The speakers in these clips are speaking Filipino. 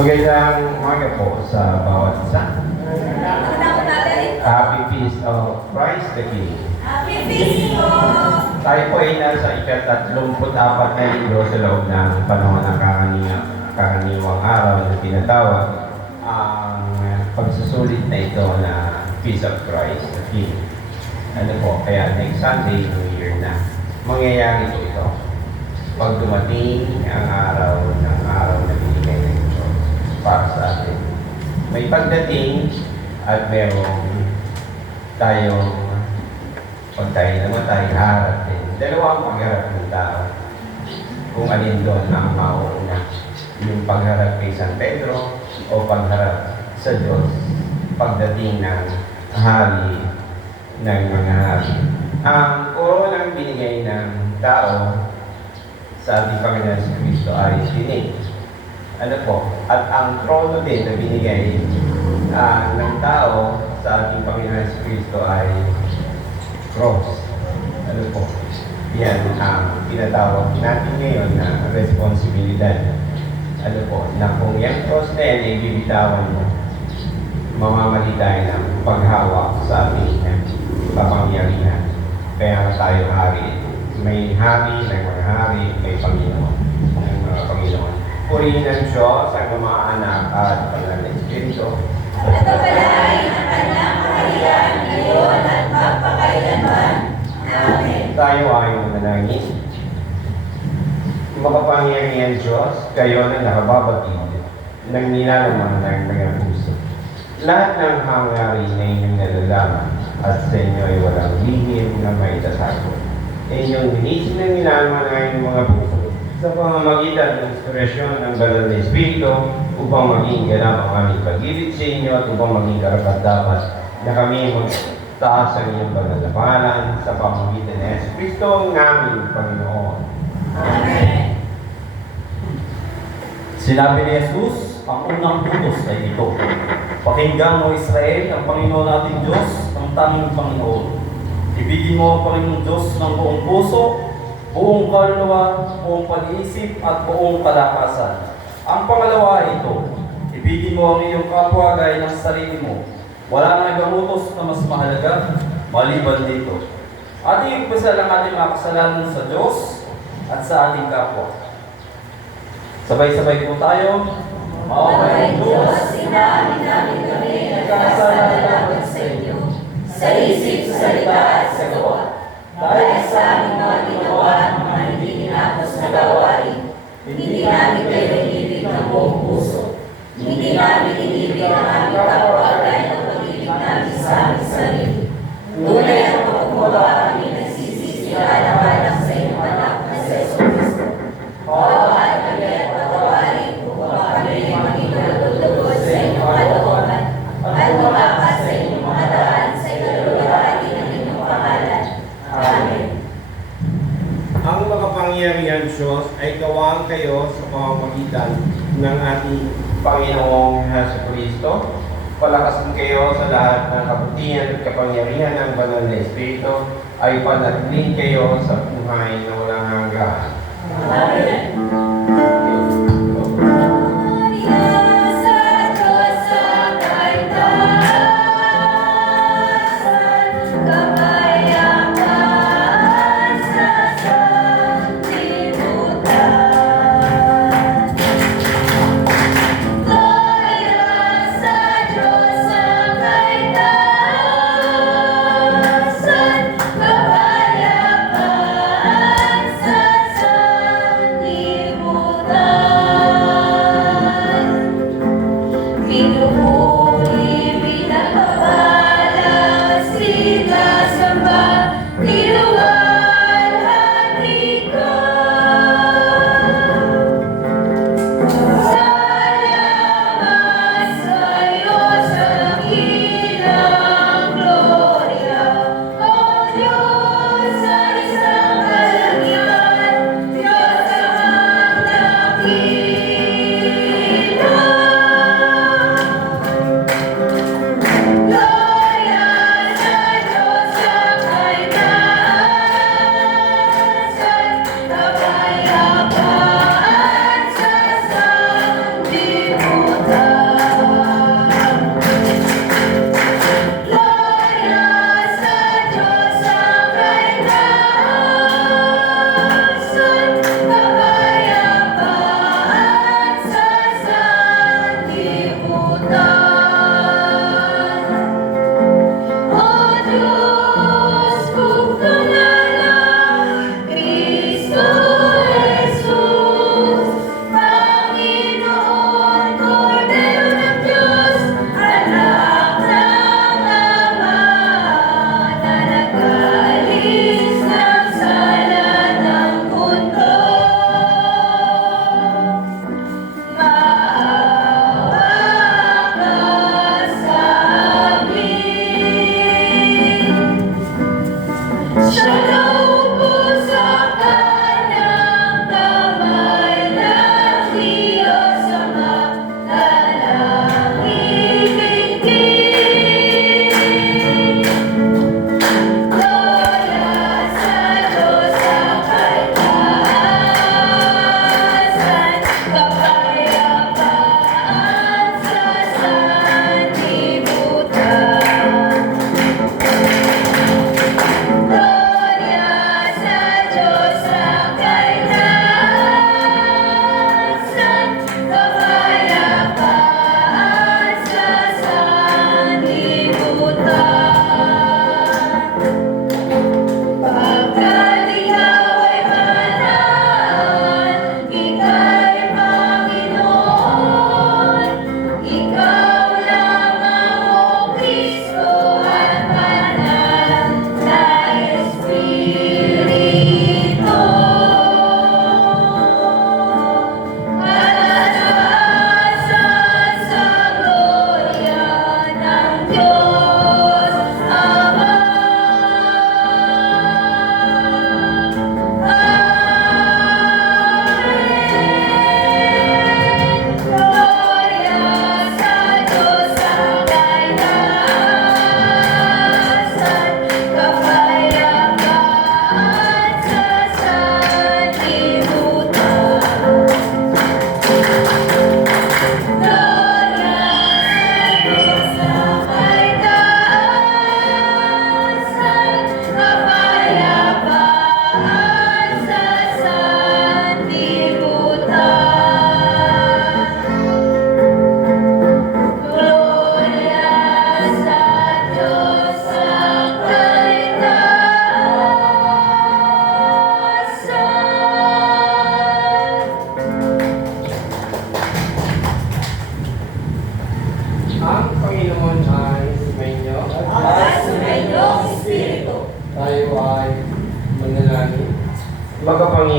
Magandang umaga po sa bawat isa. Happy Feast of Christ the King. Happy Feast po! Tayo po ay nasa ika-34 na linggo sa loob ng panahon ng karaniwang araw na tinatawag ang pagsusulit na ito na Feast of Christ the King. Ano po, kaya next Sunday, New Year na, mangyayari po ito. Pag dumating ang araw na binigay ng Diyos para sa atin. May pagdating at merong tayong pag tayo namatay, harap din. Dalawang pagharap ng tao. Kung alin doon ang mauuna. Yung pagharap kay San Pedro o pagharap sa Diyos. Pagdating ng hari ng mga hari. Ang koronang binigay ng tao sa ating Panginoon si Kristo ay tinig. Ano po? At ang trono din na binigay ng tao sa ating Panginoon si Kristo ay cross. Ano po? Yan ang tinatawag natin ngayon na responsibilidad. Ano po? Na kung yung cross na yan ay bibitawan mo, mamamali tayo ng paghawak sa ating kapangyarihan. Kaya tayo hari. May hari ng mga hari, may Panginoon ng mga Panginoon. Purihin ng Diyos ang mga anak at Banal na Espiritu. At pagpalain ang kanyang kaharian ngayon at magpakailanman. Amen. Tayo ay manalangin. Makapangyarihan Diyos, kayo na nakababatid ng nilalaman ng mga puso. Lahat ng hangarin na inyong nalalaman at sa inyo ay walang lihim na may tatago. Inyong binisip ng nilalaman ng inyong mga puso sa pamamagitan ng inspirasyon ng Banal na Espiritu upang maging ganap ang aming pag-ibig sa inyo at upang maging karapat-dapat na kami magtaas ang inyong banal na pangalan sa pamamagitan ng Yesu Kristo ang aming Panginoon. Amen. Sinabi ni Jesus, ang unang utos ay ito. Pakinggan mo Israel, ang Panginoon nating Diyos, ang tanging Panginoon. Ibigin mo ang Panginoon Diyos ng buong puso, buong kaluluwa, buong pag-iisip at buong kalakasan. Ang pangalawa ay ito, ibigin mo ang iyong kapwa gaya ng sarili mo. Wala nang ibang utos na mas mahalaga maliban dito. Ating ipasa lang ating mga kasalanan sa Diyos at sa ating kapwa. Sabay-sabay po tayo. Mawaway Diyos, sinabi namin kami nagkasala laban sa inyo, sa isip, sa salita at sa gawa. Dahil sa aming mga ginawa, mga hindi tinapos na gawain, hindi namin kayo inibig ng buong puso. Hindi namin inibig ang aming kapwa dahil ang pag-ibig namin sa aming sarili. Ngunit ang pagkumawa kami nagsisisi alang-alang sa inyong anak na sa Yesu Kristo. Kawahan kami at patawarin upang kami maging natutugod sa inyong kalooban at lumakas sa inyong mga daan sa ikalulahati ng inyong pangalan. Amen. Ang makapangyarihan Diyos ay gawang kayo sa pamamagitan ng ating Panginoong Hesus Kristo. Palakasin kayo sa lahat ng kabutihan at kapangyarihan ng Banal na Espiritu ay panatili kayo sa buhay na walang hanggan. Amen.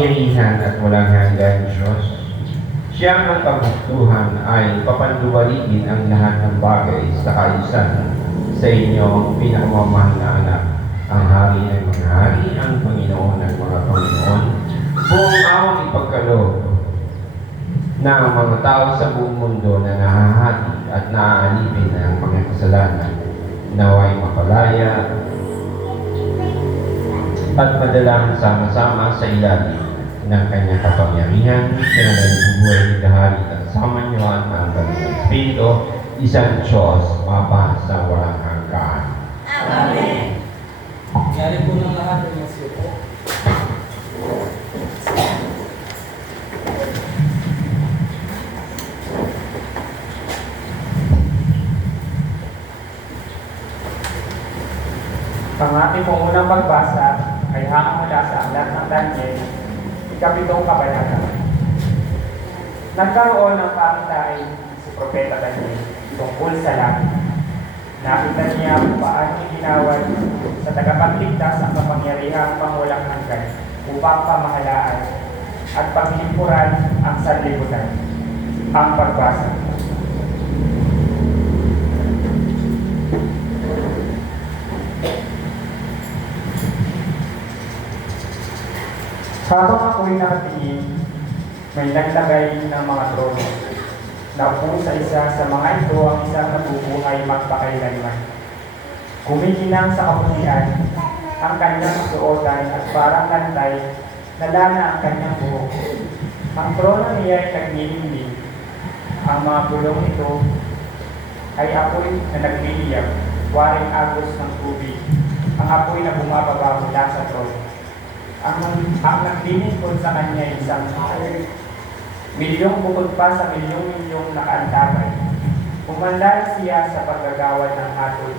makapangyarihan at walang hanggan Diyos. Siya ang kagustuhan ay papanduwaligin ang lahat ng bagay sa kaayusan sa inyong pinakamamahal na anak, ang hari ng mga hari, ang Panginoon ng mga Panginoon, buong awang ipagkaloob ng mga tao sa buong mundo na nahahati at naaalipin ng mga kasalanan, naway mapalaya at madalang sama-sama sa ilalim ng kanyang kapangyarihan, kaya nagbubuhay ni Kahari at kasama niyo ang Kanyang Espiritu, isang Diyos, Papa sa walang hanggan. Amen. Yari po ng lahat ng mga po. Ang ating pong unang pagbasa ay hangang mula sa aklat ng Daniel, ikapitong kabanata. Nagkaroon ng pakitain si Propeta Daniel tungkol sa langit. Nakita niya kung paano ginawad sa tagapagligtas ang kapangyarihang pangwalang hanggan upang pamahalaan at paglingkuran ang sanlibutan. Ang pagbasa. Habang ako'y nakatingin, may naglagay ng mga trono. Naupo sa isa sa mga ito ang isang nabubuhay magpakailanman. Kumikinang sa kaputian ang kanyang suotan at parang lantay na lana ang kanyang buhok. Ang trono niya ay naglilingling. Ang mga bulong ito ay apoy na nagliliyab, waring agos ng tubig. Ang apoy na bumababa mula sa trono. Ang naglilingkod sa kanya ay isang milyong bukod pa sa milyong-milyong nakaantabay. Pumanlay siya sa paggagawad ng hatol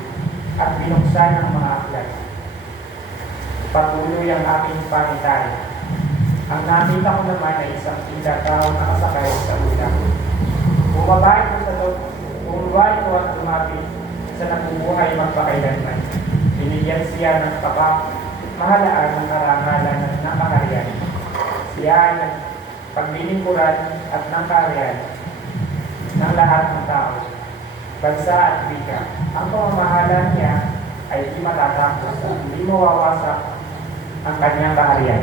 at binuksan ng mga aklat. Patuloy ang aking panitay. Ang nakita ko naman ay isang tao nakasakay sa ulang. Bumaba ito at lumapit sa nabubuhay magpakailanman. Binigyan siya ng mahalaan ng karangalan at ng kaharian. Siya ay paglilingkuran at ng kaharian ng lahat ng tao, bansa at wika. Ang pamamahala niya ay di matatapos at hindi mawawasak ang kanyang kaharian.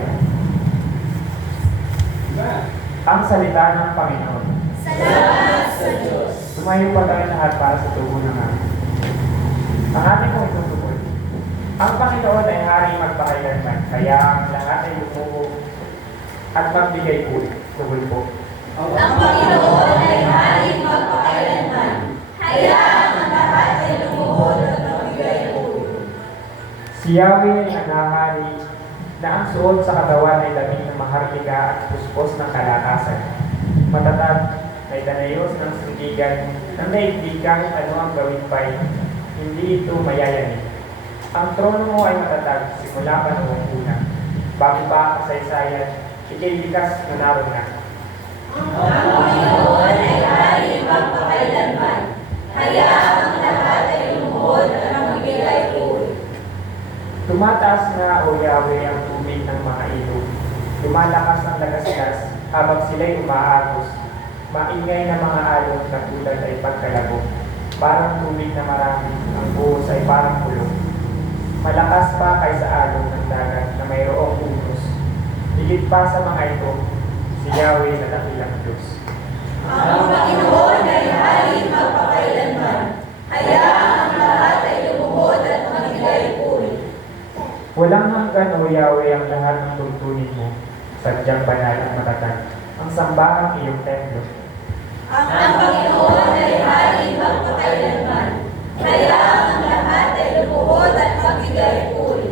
Ang salita ng Panginoon. Salamat sa Diyos. Tumayo pa tayo lahat para sa tubo ng amin. Ang ating pong itutukoy. Ang Panginoon ay hari magpakailanman, kaya ang lahat ay lumubo at magbigay po. Tugol po. Ang Panginoon ay haring magpakailanman, hayaan ang lahat ay lumuhod at magbigay puri. Si Yahweh ay naghahari na ang suot sa katawan ay damit ng maharlika at puspos ng kalakasan. Matatag, may danayos ng sigigan ng daigdig kahit ano ang gawin pa'y hindi ito mayayanig. Ang trono mo ay matatag simula pa noong una. Bago pa ang kasaysayan, ikay likas na naroon na. Ang Panginoon ay haring magpakailanman, hayaan ang lahat ay lumuhod at magbigay puri. Tumataas na, O Yahweh, ang tubig ng mga ilog. Lumalakas ang lagasgas habang sila'y umaagos. Maingay na mga alon na tulad ay pagkalabog. Parang tubig na marami, ang buhos ay parang pulong. Malakas pa kaysa alon ng dagat na mayroong unos. Higit pa sa mga ito, si Yahweh na dakilang Diyos. Ang Panginoon ay haring magpakailanman, hayaan ang lahat ay lumuhod at magbigay puri. Walang hanggan, O Yahweh, ang lahat ng tuntunin mo. Sadyang banal at matatag ang sambahang iyong templo. Ang Panginoon ay haring magpakailanman, hayaan ang lahat ay lumuhod at magbigay puri.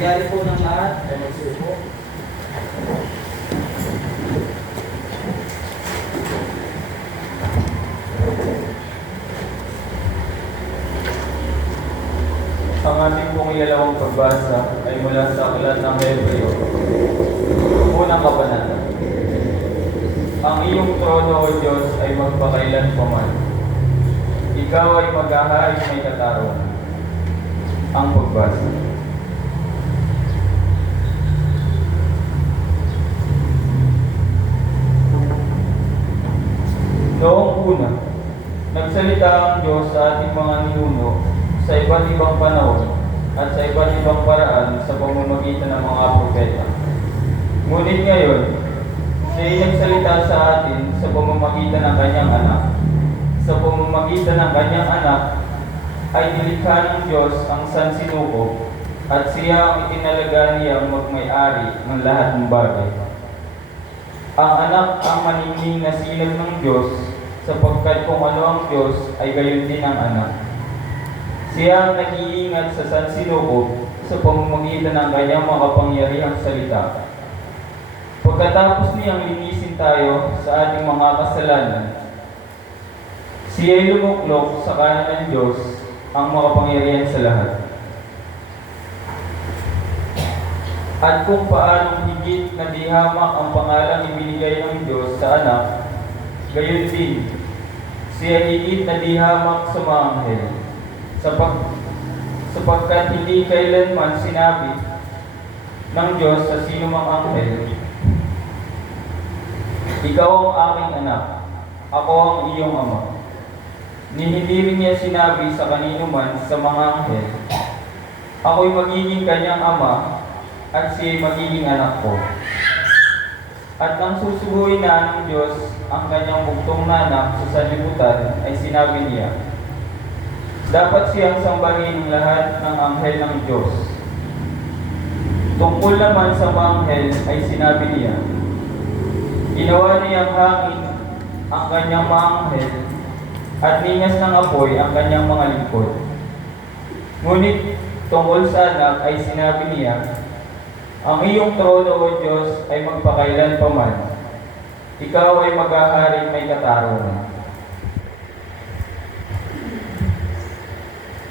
Nangyari po ng lahat ay magsuko. Ang ating pong ilalawang pagbasa ay mula sa aklat ng Hebreo, unang kabanata. Ang iyong trono, O Diyos, ay magpakailan paman. Ikaw ay mag-aharing may katarungan. Ang pagbasa. Noong una, nagsalita ang Diyos sa ating mga ninuno sa iba't ibang panahon at sa iba't ibang paraan sa pamamagitan ng mga propeta. Ngunit ngayon, siya ay nagsalita sa atin sa pamamagitan ng kanyang anak. Sa pamamagitan ng kanyang anak ay nilikha ng Diyos ang sansinukob at siya ang itinalaga niyang magmay-ari ng lahat ng bagay. Ang anak ang maningning na silab ng Diyos sapagkat kung ano ang Diyos ay gayon din ang anak. Siya ang nag-iingat sa sansinukob sa pamamagitan ng kanyang makapangyarihang salita. Pagkatapos niyang linisin tayo sa ating mga kasalanan, siya ay lumuklok sa kanan ng Diyos ang makapangyarihan sa lahat. At kung paanong higit na di hamak ang pangalang ibinigay ng Diyos sa anak, gayon din, siya higit na di hamak sa mga anghel. Sapagkat hindi kailanman sinabi ng Diyos sa sinumang anghel, ikaw ang aking anak, ako ang iyong ama. Ni hindi rin niya sinabi sa kanino man sa mga anghel, ako'y magiging kanyang ama at siya'y magiging anak ko. At nang susuguin na ng Diyos ang kanyang bugtong na anak sa sanlibutan, ay sinabi niya, dapat siyang sambahin ng lahat ng anghel ng Diyos. Tungkol naman sa mga anghel ay sinabi niya, ginawa niyang hangin ang kanyang mga anghel at ninyas ng apoy ang kanyang mga lingkod. Ngunit tungkol sa anak ay sinabi niya, ang iyong trono, O Diyos, ay magpakailan paman. Ikaw ay mag-aharing may katarungan.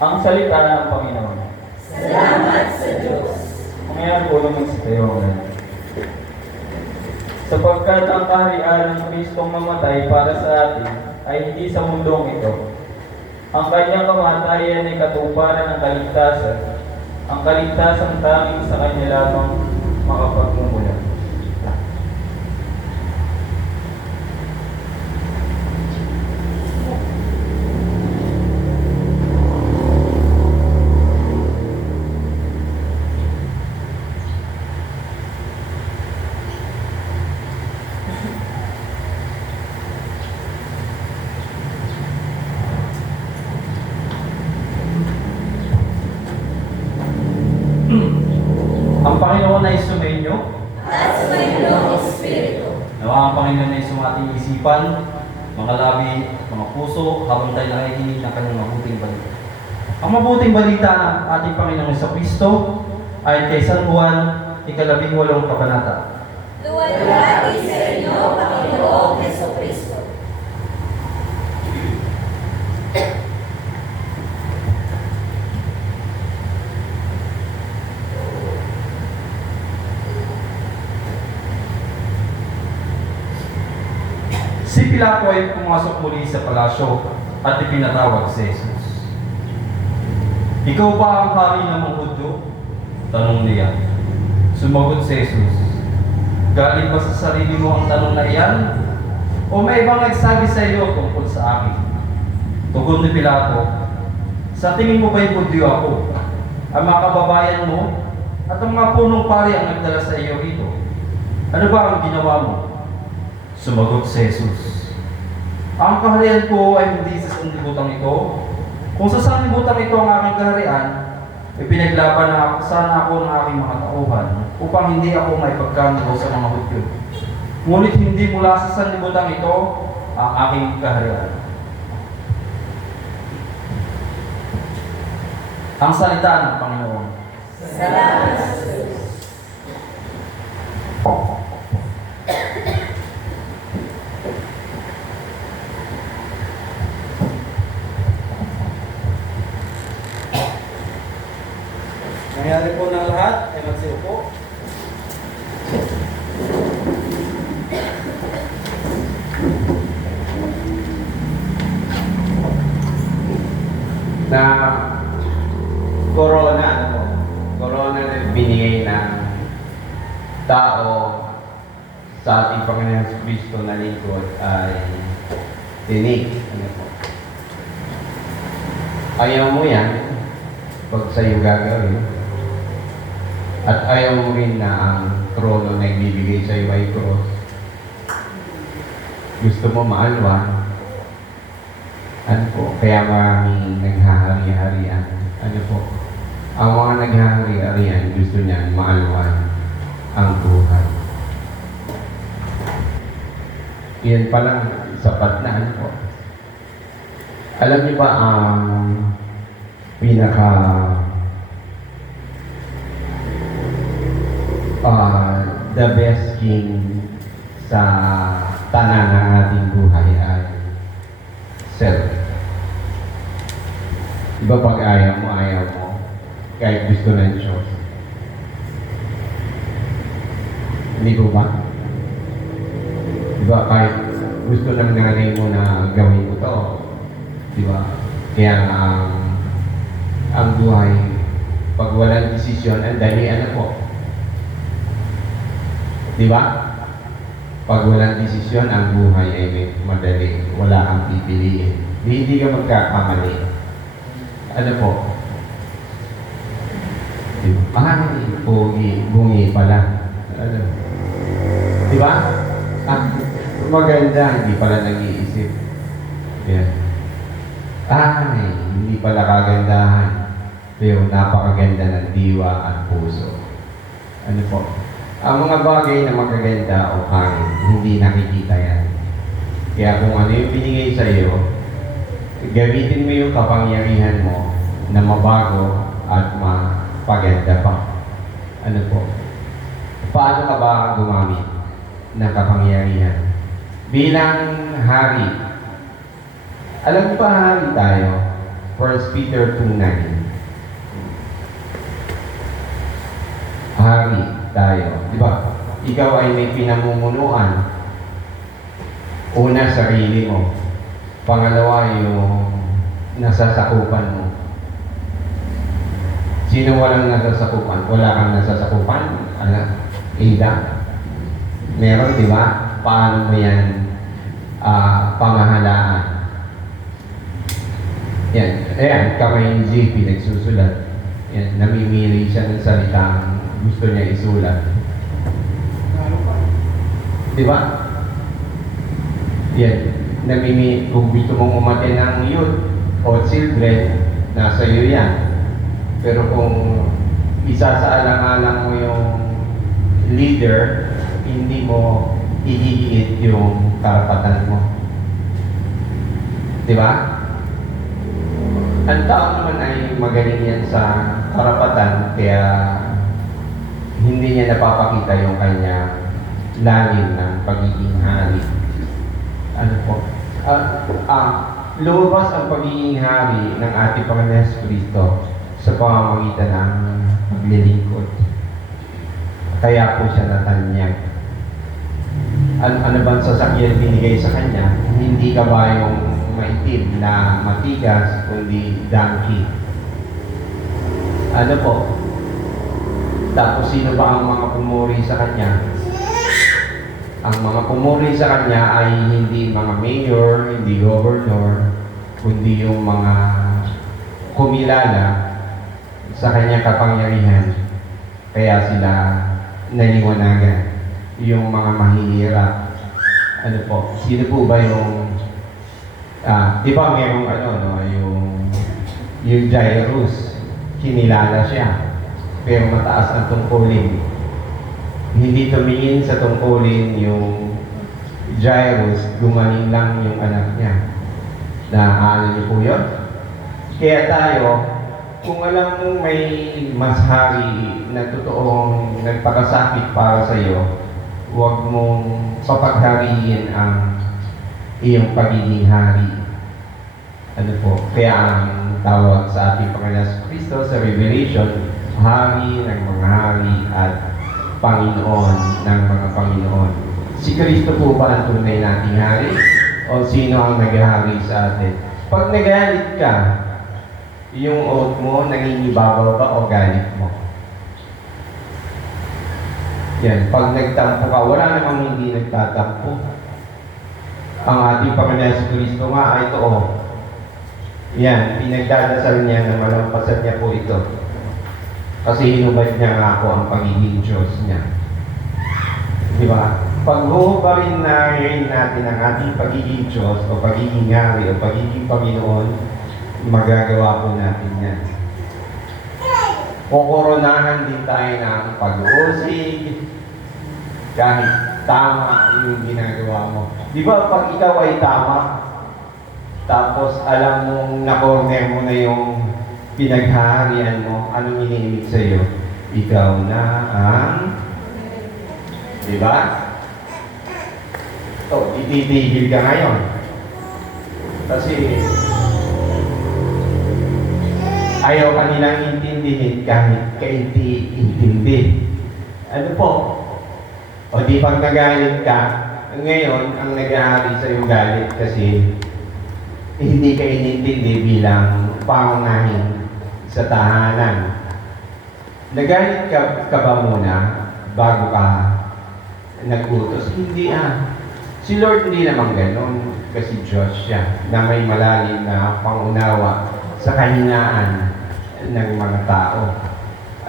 Ang salita ng Panginoon. Salamat sa Diyos. Ngayon po naman si Tayo ngayon. Sapagkat ang kaharian ng Kristong namatay para sa atin ay hindi sa mundong ito. Ang kanyang kamatayan ay katuparan ng kaligtasan. Ang kaligtasan tanging sa kanya lamang makapagmumula. Ang Panginoon ay sumainyo. At sa mayroong Espiritu. Nawa ang Panginoon ay sumating isipan, mga labi, mga puso, habang tayo nakikinig ng kanyang mabuting balita. Ang mabuting balita ng ating Panginoong Jesucristo ay kay San Juan, 18 kabanata. Luwalhati sa inyo, Panginoong Jesucristo. Si Pilato ay pumasok muli sa palasyo at ipinatawag si Jesus. Ikaw ba ang hari ng mga Hudyo? Tanong niya. Sumagot si Jesus. Galing ba sa sarili mo ang tanong na iyan? O may ibang nagsabi sa iyo tungkol sa akin? Tugon ni Pilato, sa tingin mo ba'y Hudyo ako? Ang mga kababayan mo at ang mga punong pari ang nagdala sa iyo rito. Ano ba ang ginawa mo? Sumagot si Jesus. Ang kaharian ko ay hindi sa sanlibutan ito. Kung sa sanlibutan ito ang aking kaharian, ipinaglaban na sana ako ng aking mga tauhan upang hindi ako may pagkanulo sa mga Hudyo. Ngunit hindi mula sa sanlibutan ito ang aking kaharian. Ang salita ng Panginoon. Salamat sa Nangyari po ng lahat ay magsiupo. Na corona, ano po? Corona na binigay ng tao sa ating Panginoon Kristo na lingkod ay tinig. Ano po? Ayaw mo yan pag sa'yo gagawin. At ayaw mo rin na ang trono na ibibigay sa'yo ay cross. Gusto mo maalwan. Ano po? Kaya maraming naghahari-harian. Ano po? Ang mga naghahari-harian gusto niyan maalwan ang buhay. Yan palang sapat na ano po. Alam niyo ba ang pinaka the best king sa tanan ng ating buhay ay self. Diba pag ayaw mo, kahit gusto ng Diyos. Hindi ko ba? Diba kahit gusto ng nanay mo na gawin mo to, diba? Kaya ang buhay, pag walang desisyon, ang dali ano po. Diba? Pag walang desisyon, ang buhay ay madali. Wala kang pipiliin. Hindi ka magkakamali. Ano po? Diba? Bungi pala. Ano? Diba? Maganda, hindi pala nag-iisip. Yan. Hindi pala kagandahan. Pero napakaganda ng diwa at puso. Ano po? Ang mga bagay na magaganda o pangit, hindi nakikita yan. Kaya kung ano yung binigay sa iyo, gamitin mo yung kapangyarihan mo na mabago at mapaganda pa. Ano po? Paano ka ba gumamit ng kapangyarihan? Bilang hari. Alam mo ba hari tayo? 1 Peter 2:9. Hari tayo. Di ba? Ikaw ay may pinamumunuan. Una, sarili mo. Pangalawa, yung nasasakupan mo. Sino walang nasasakupan? Wala kang nasasakupan? Ida? Meron, di ba? Paano mo yan pamahalaan? Yan. Ayan, kamay ni JP nagsusulat. Yan, namimili siya ng salitang gusto niya isulat. Di ba? Yan. Kung gusto mong umatin ng youth o children, nasa iyo yan. Pero kung isasaalang-alang mo yung leader, hindi mo ihihiit yung karapatan mo. Di ba? Ang tao naman ay magaling yan sa karapatan, kaya hindi niya napapakita yung kanya lalim ng pagiging hari. Ano po? Lumabas ang pagiging hari ng ating Panginoon Kristo sa pamamagitan ng paglilingkod. Kaya po siya natanyag. Ano bang sasakyan binigay sa kanya? Hindi kabayong maitim na matigas, kundi donkey. Ano po? Tapos sino ba ang mga pumuri sa kanya? Ang mga pumuri sa kanya ay hindi mga mayor, hindi governor, kundi yung mga kumilala sa kanyang kapangyarihan. Kaya sila naliwanagan. Yung mga mahihirap. Ano po? Sino po ba yung di ba mayroong yung Jairus, kinilala siya, pero mataas ang tungkulin. Hindi tumingin sa tungkulin yung Jairus, gumaling lang yung anak niya. Naaala niyo po yun? Kaya tayo, kung alam mong may mas hari na totoong nagpakasakit para sa iyo, huwag mong papaghariin ang iyong pagiging hari. Ano po? Kaya ang tawag sa ating Panginoon Kristo sa Revelation hari ng mga hari at Panginoon ng mga Panginoon. Si Kristo po ba ang tunay nating hari? O sino ang naghahari sa atin? Pag nagalit ka, yung oath mo, nangingibabaw ba o galit mo? Yan, pag nagtampo ka, wala namang hindi nagtatampo. Ang ating Panginoon si Kristo nga, ito o. Yan, pinagdadasal niya na malampasan niya po ito. Kasi hinubad niya nga ako ang pagiging Diyos niya. Di ba? Pag huhubarin na rin natin ang ating pagiging Diyos o pagiging hari o pagiging Panginoon, magagawa po natin yan. Kukoronahan din tayo ng pag-uusig, kahit tama yung ginagawa mo. Di ba pag ikaw ay tama, tapos alam mong na-corner mo na yung pinaghaharian mo, anong iniimig sa'yo? Ikaw na ang... Di ba? So, ititigil ka ngayon. Kasi ayaw ka nilang intindihin kahit kainti-intindi. Ano po? O di pag nagalit ka, ngayon ang nag-aari sa'yo galit kasi hindi ka inintindi bilang pangunahin sa tahanan. Nagalit ka ba muna bago ka nag-utos? Hindi Si Lord hindi naman ganon kasi Diyos siya na may malalim na pangunawa sa kahinaan ng mga tao.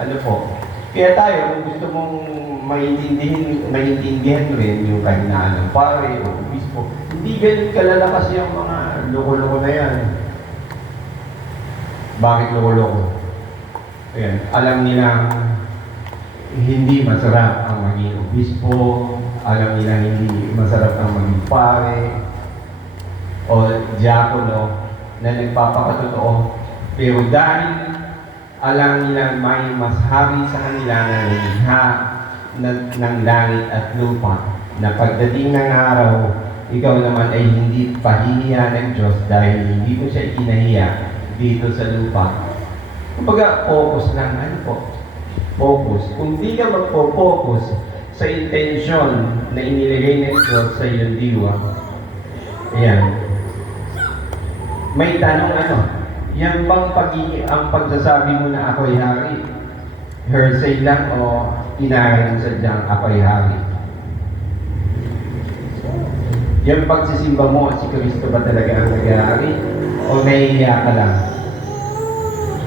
Ano po? Kaya tayo, kung gusto mong maintindihan rin yung kahinaan ng pare o bispo, hindi ganun kalalakas yung mga loko-loko na yan. Bakit loko-loko? Ayan, alam nilang hindi masarap ang maging obispo, alam nila hindi masarap ang maging pare o diakono na nagpapakatotoo. Pero dahil alam nilang may mas hari sa kanila na lumikha ng langit at lupa, na pagdating ng araw, ikaw naman ay hindi pahihiya ng Diyos dahil hindi mo siya ikinahiya dito sa lupa. Kumbaga, focus lang. Ano po? Focus. Kung di ka magpo-focus sa intensyon na inilagay ng Diyos sa iyong diwa, ayan, may tanong yan bang ang pagsasabi mo na ako'y hari, hearsay lang o inaral mo sadyang ako'y hari? Yung pagsisimba mo, si Kristo ba talaga ang nag-hari o nahihiya ka lang?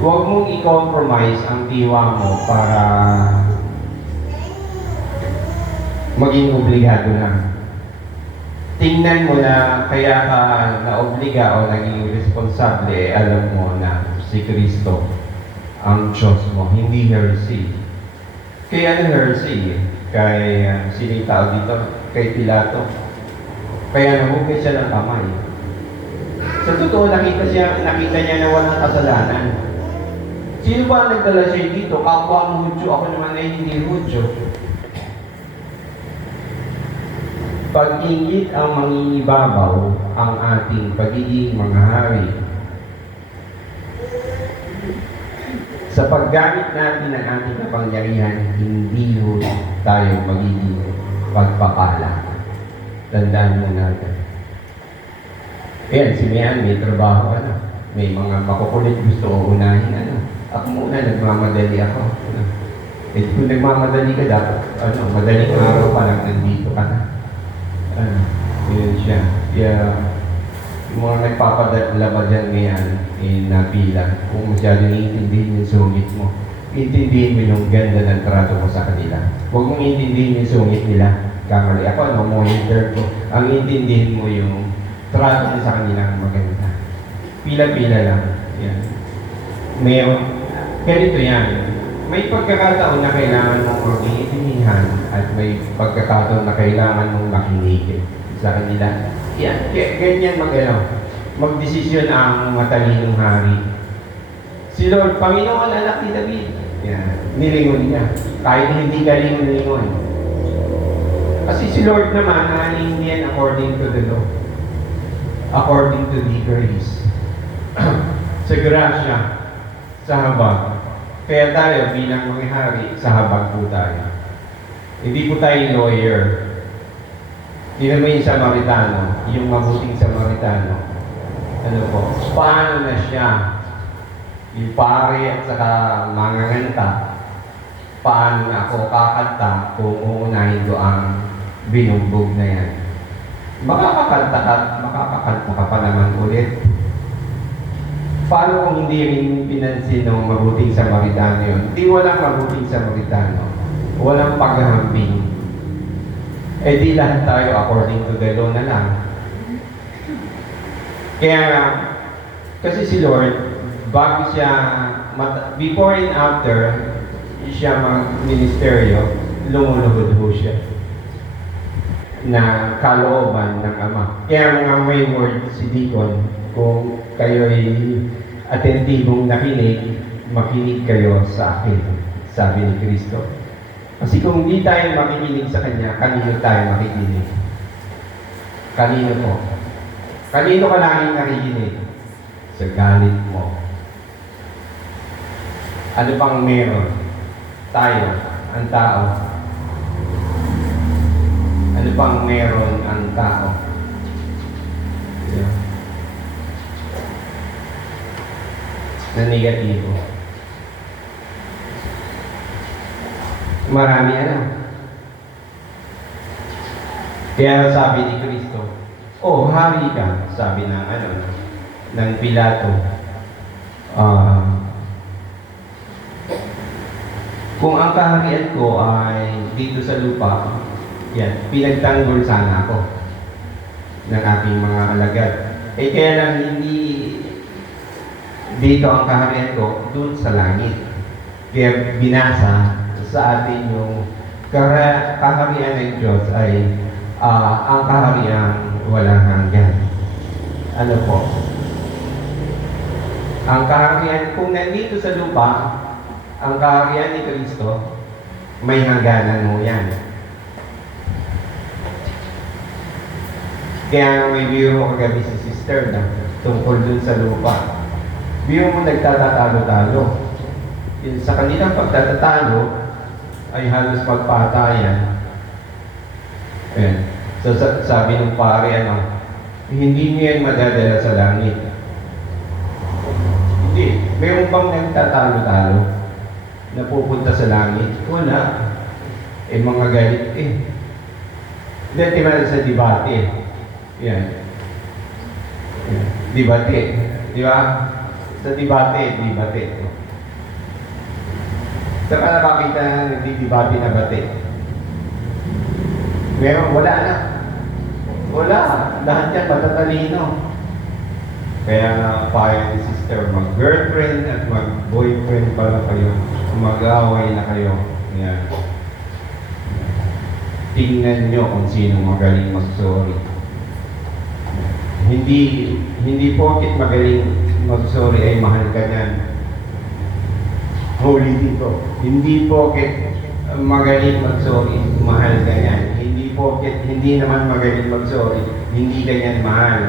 Huwag mong i-compromise ang diwa mo para maging obligado lang. Tingnan mo na kaya ka na-obliga o naging responsable, alam mo na si Kristo ang Diyos mo, hindi heresy. Kaya ano heresy? Kay sino yung tao dito? Kay Pilato. Kaya nahugay siya ng kamay. Sa totoo, nakita niya na walang kasalanan. Sino ba nagdala siya dito? Kapwa ang Hudyo, ako naman ay hindi Hudyo. Pag-ingit ang mangingibabaw ang ating pagiging mga hari. Sa paggamit natin ng ating kapangyarihan, hindi tayo magiging pagpapala. Tandaan mo natin. Ayan, si Mian, may trabaho, may mga makukulit gusto unahin, Ako muna, nagmamadali ako. Kung nagmamadali ka, dapat, madaling araw pa lang nandito ka na. Yun siya. Kaya, yung mga nagpapadala ba dyan ngayon, nabilang. Kung masyadong iintindihin yung sungit mo, intindihin mo yung ganda ng trato mo sa kanila. Huwag mong intindihin yung sungit nila. Kamali ako, monitor ko. Ang intindihin mo yung trato mo sa kanilang maganda. Pila-pila lang. Yan. Ganito yan. May pagkakataon na kailangan mong mag-iintindihan at may pagkakataon na kailangan mong makinig sa kanila. Yan. Ganyan magdesisyon ang matalinong hari. Si Lord, Panginoon, anak ni David. Yan. Nilingon niya. Kahit hindi ka lingon-lingon. Kasi si Lord naman, naaling niyan according to the law. According to the grace. Sa grasya, sa habag, Kaya tayo bilang mga hari, sa habag po tayo. Hindi po tayo lawyer. Hindi naman yung Samaritano, yung mabuting Samaritano. Ano po, paano na siya, yung pare at saka manganganta, paano na ako kakanta kung uunahin ko ang binugbog na yan. Makakakanta ka pa naman ulit. Paano kung hindi rin pinansin ng mabuting Samaritano yun? Di walang mabuting Samaritano. Walang paghahambing. Eh di lahat tayo according to the law na lang. Kaya, kasi si Lord, bago siya, before and after siya mag-ministeryo, lumuluhod ho siya na kalooban ng Ama. Kaya mga may word si Deacon, kung kayo'y atentibong nakinig, makinig kayo sa akin, sabi ni Kristo. Kasi kung hindi tayo makikinig sa Kanya, kanino tayo makikinig? Kanino po? Kanino ka laging nakikinig? Sa galit mo. Ano pang meron? Tayo, ang tao. Ano pang meron ang tao? Yeah. Na negatibo. Marami ano. Kaya sabi ni Kristo, oh, hari ka, sabi ng ng Pilato. Kung ang kaharian ko ay dito sa lupa, yan, pinagtanggol sana ako ng aking mga alagad. Eh kaya lang hindi dito ang kaharian ko, doon sa langit. Kaya binasa sa atin yung kaharian ng Diyos ay ang kaharian walang hanggan. Ano po? Ang kaharian, kung nandito sa lupa, ang kaharian ni Kristo, may hangganan mo yan. Kaya may biro kagabi si sister na tungkol dun sa lupa. Biro mo nagtatatalo-talo. Sa kanilang pagtatatalo, ay halos magpatayan. Ayan. So sabi ng pare, hindi niyo yan madadala sa langit. Hindi. Mayroon bang nagtatalo-talo na pupunta sa langit? Wala. Eh mga galit Hindi, timan sa debate. Yan. Debate. Di ba? Sa debate. Saan ka nakakita na nagdidebate na bate? Meron, wala na. Wala. Lahat yan matatalino. Kaya nga, payo ni sister, mag-girlfriend at mag-boyfriend pala kayo. Mag-away na kayo. Yan. Tingnan nyo kung sino magaling mag-sorry. Hindi porket magaling mag-sorry ay mahal ka niyan. Holy dito. Hindi porket magaling mag-sorry, mahal ka niyan. Hindi porket hindi naman magaling mag-sorry, hindi ka niyan mahal.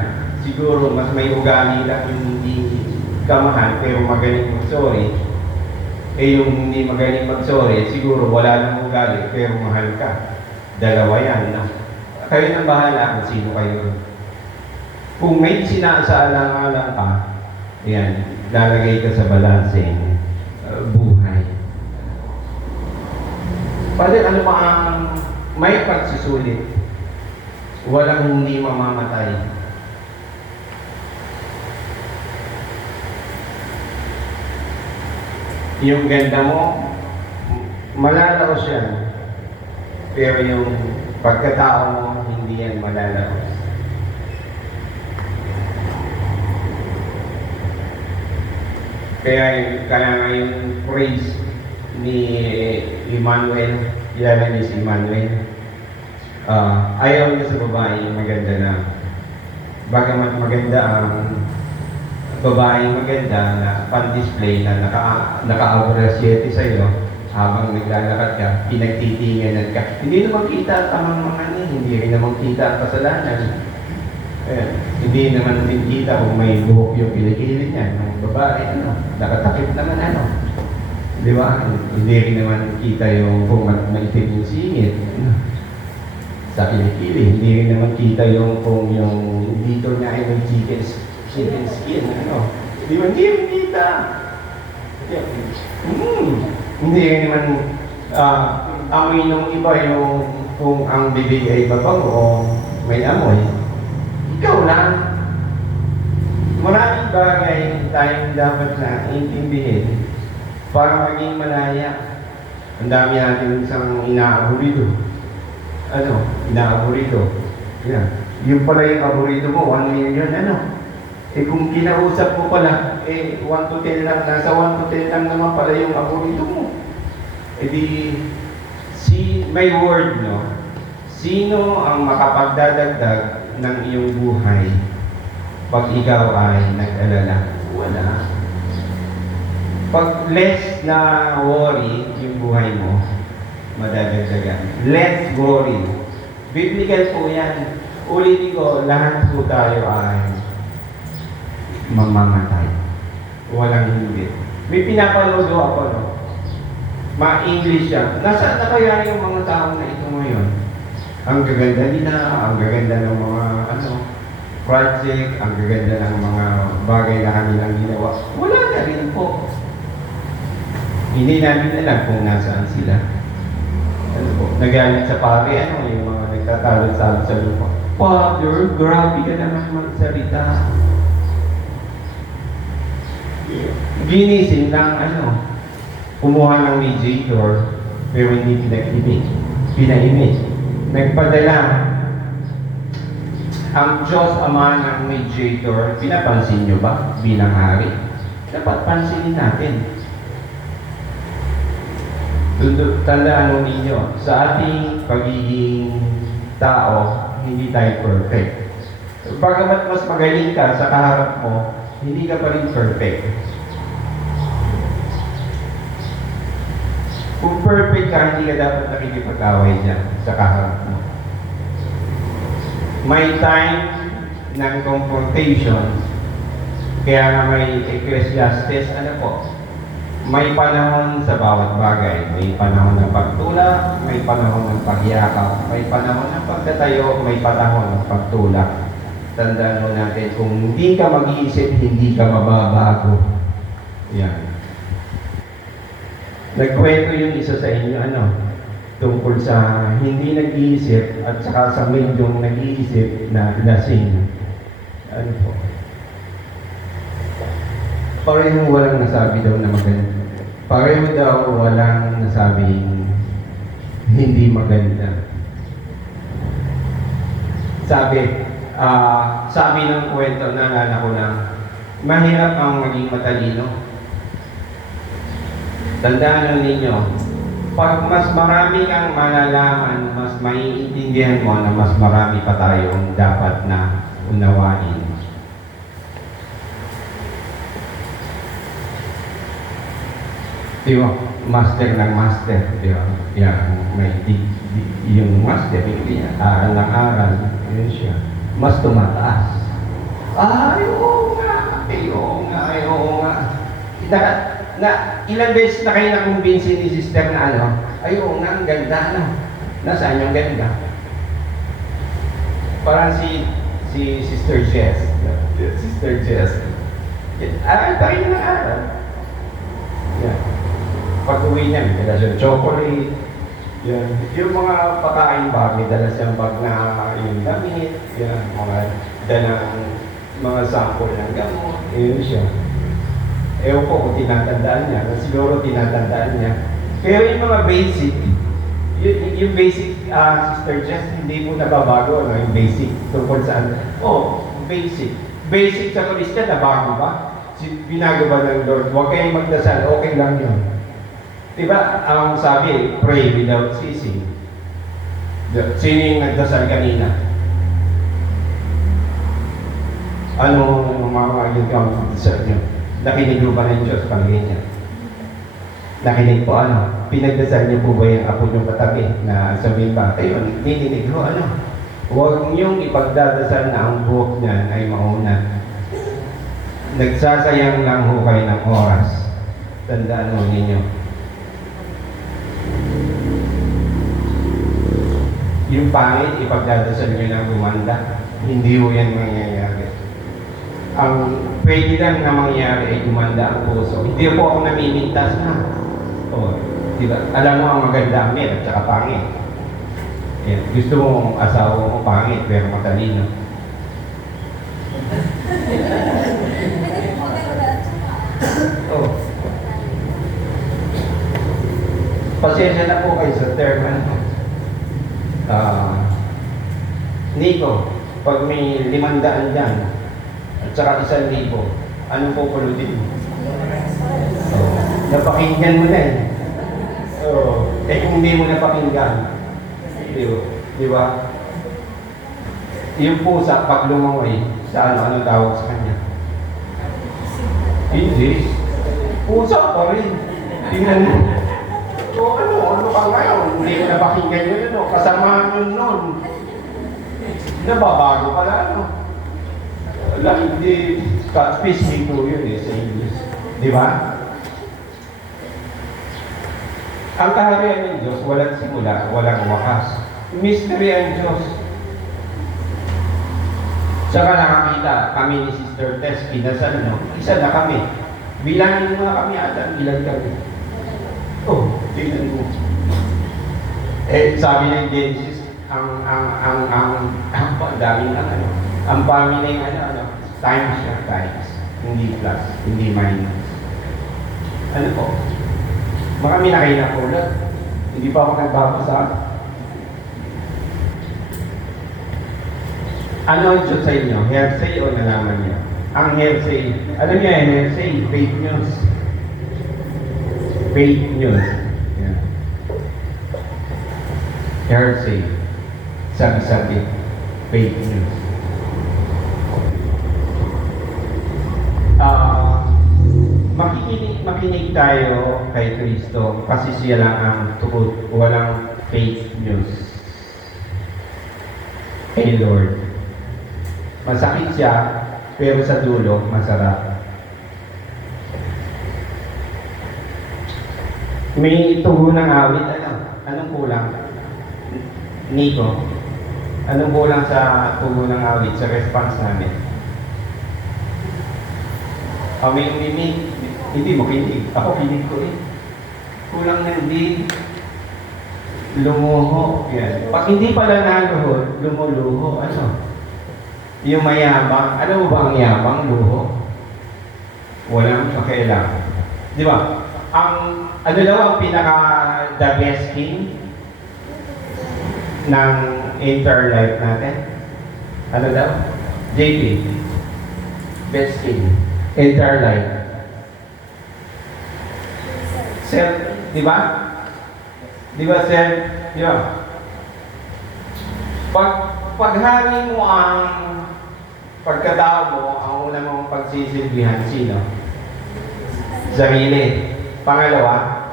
Siguro mas may ugali lang yung hindi ka mahal pero magaling mag-sorry. Eh yung hindi magaling mag-sorry, siguro wala nang ugali pero mahal ka. Dalawa yan. Kayo nang bahala kung sino kayo. Kung may sinasaalang-alang ka, yan, lalagay ka sa balanseng buhay. Pwede ano pa ang may pagsusulit, walang hindi mamamatay. Yung ganda mo, malalaos yan. Pero yung pagkatao mo, hindi yan malalaos. Kaya nga yung praise ni Emmanuel, kilala niyo si Emmanuel, ayaw niya sa babae maganda na. Bagamat maganda ang babaeng maganda na pan-display na naka-aura 7 sa iyo, habang naglalakad ka, pinagtitinganan ka. Hindi naman kita tamang mga hindi rin naman kita ang kasalanan. Hindi naman din kita kung may buhok yung kilikili niya. Ng babae, nakatakip naman Di ba? Hindi rin naman kita yung kung maitim yung singit. Sa kilikili, hindi rin naman kita yung kung yung dito niya ay may chicken skin, ano. Di ba? Hindi rin kita. Hindi rin naman amoy nung iba yung kung ang bibig ay babango o may amoy. Ikaw lang. Maraming bagay tayong dapat na intindihin para maging malaya. Ang dami natin isang inaaborito. Inaaborito. Yan. Yung pala yung aborito mo, 1 million, kung kinausap mo pala, 1 to 10 lang, nasa 1 to 10 lang naman pala yung aborito mo. May word, sino ang makapagdadagdag ng iyong buhay pag ikaw ay nag-alala? Wala. Pag less na worry yung buhay mo, madadagdagan. Less worry. Biblical po yan. Ulitin ko, lahat po tayo ay mamamatay. Walang hindi. May pinapanood ako, Ma-English siya. Nasaan na kaya yung mga tao na ito ngayon? Ang gaganda nila, ang gaganda ng mga project, ang gaganda ng mga bagay na kanilang ginawa. Wala na rin po. Hindi namin alam kung nasaan sila. Nagalit sa pare, yung mga nagtatalo-talo sa lupa. Father, grabe ka naman magsalita. Ginising lang, kumuha ng mediator, pero hindi pinaimik. Nagpadala. Ang Diyos Ama ng mediator, pinapansin nyo ba bilang hari? Dapat pansinin natin. Tandaan ninyo, sa ating pagiging tao, hindi tayo perfect. Bagamat mas magaling ka sa kaharap mo, hindi ka pa rin perfect. Kung perfect ka, hindi ka dapat nakikipag-away dyan sa kaharap mo. May time ng confrontation, kaya nga may Ecclesiastes, may panahon sa bawat bagay. May panahon ng pagtulak, may panahon ng pagyakap, may panahon ng pagtatayo, may panahon ng pagtulak. Tandaan mo natin, kung hindi ka mag-iisip, hindi ka mababago. Yan. Nagkwento yung isa sa inyo, tungkol sa hindi nag-iisip at saka sa medyong nag-iisip na lasing. Parehong walang nasabi daw na maganda. Pareho daw walang nasabing hindi maganda. Sabi ng kwento, naalala ko lang, mahirap ang maging matalino. Tandaan ninyo, pag mas marami kang malalaman, mas maiintindihan mo na mas marami pa tayong dapat na unawain. Di ba? Master ng master. Di ba? Yung master, hindi niya. Aral ng aral. Yun siya. Mas tumataas. Oo nga. Ilang beses na kayo nakumbinsi ni sister na oo nga, ang ganda, Nasaan yung ganda? Parang si Sister Jess. Sister Jess. Aral pa rin ng aral. Yan. Pag-uwi niya, may dala siyang chocolate. Yan. Yung mga pakain ba, may dala siyang bag na yung damit. Yan. Mga sample ng gamot. Yun siya. Ewan ko kung tinatandaan niya. Siguro tinatandaan niya. Pero yung mga basic, yung basic, Sister Jess, hindi mo nababago, yung basic. Tungkol saan? Basic. Basic sa Christian, nabago ba? Binago ba ng Lord? Huwag kayong magdasal, okay lang yun. Diba, ang sabi, pray without ceasing. Sino yung nagdasal kanina? Ano mga yung desert nyo? Nakinig po ba ng Diyos pag ganyan? Nakinig po pinagdasal niyo po ba yung apo niyong katabi na sabihin ba, ayun, nininig ho, huwag niyong ipagdadasal na ang buhok niyan ay mauna. Nagsasayang lang ho kayo ng oras. Tandaan mo ninyo. Yung pangit, ipagdadasal nyo na gumanda. Hindi ho yan mangyayari. Ang pwede lang na mangyayari ay gumanda ang puso. Hindi po ako namimintas na. O, diba? Alam mo ang maganda ang at saka pangit. Yan. Gusto mo asawa mo pangit pero matalino. Oh. Pasensya na po kayo sa term. Nico, pag may 500 dyan, at saka 1,000, anong pupulutin mo? Oh, napakinggan mo na eh. Oh, kung hindi mo napakinggan, di ba? Yung pusa, pag lumaway, sa ano tawag sa kanya? Hindi. Pusa pa rin. Tingnan mo. So, ano ka ngayon? Hindi ko napakinggan yun, kasama yun nun. Nababago pala, Wala, hindi. Catfish dito yun sa English. Di ba? Ang kaharian ng Diyos, walang simula, walang wakas. Mystery ang Diyos. Saka nakakita kami ni Sister Tess, kinasal, isa na kami. Bilangin mo na kami ata, bilang kami. Oh, tingnan mo. Sabi ng Genesis, ang daming ang family times siya, times. Hindi plus, hindi minus. Ano po? Marami na kayo napulot. Hindi pa ako nagbabasa. Ano ang Diyos sa inyo? Hearsay o nalaman niyo? Ang hearsay, alam niyo yung hearsay, fake news. Fake news. Yeah. Hearsay. Sabi-sabi. Fake news. Makinig tayo kay Kristo kasi siya lang ang tukod, walang fake news. Hey Lord, masakit siya, pero sa dulo, masarap. May tuho ng awit, anong kulang? Nico, anong kulang sa tuho ng awit, sa response namin? May umimig, hindi mo kinig. Ako kinig ko eh. Kulang na hindi lumuho. Yan. Pag hindi pala naluhod, lumuluho. Ano? Yung mayabang. Ano mo ba ang yabang? Luho. Walang kakailangan. Di ba? Ano daw ang pinaka the best king ng interlife natin? Ano daw? JP. Best king. Interlife. Self, di ba? Di ba self? Di ba? Paghari mo ang pagkatao mo, ang una mong pagsisilbihan, sino? Sarili. Pangalawa?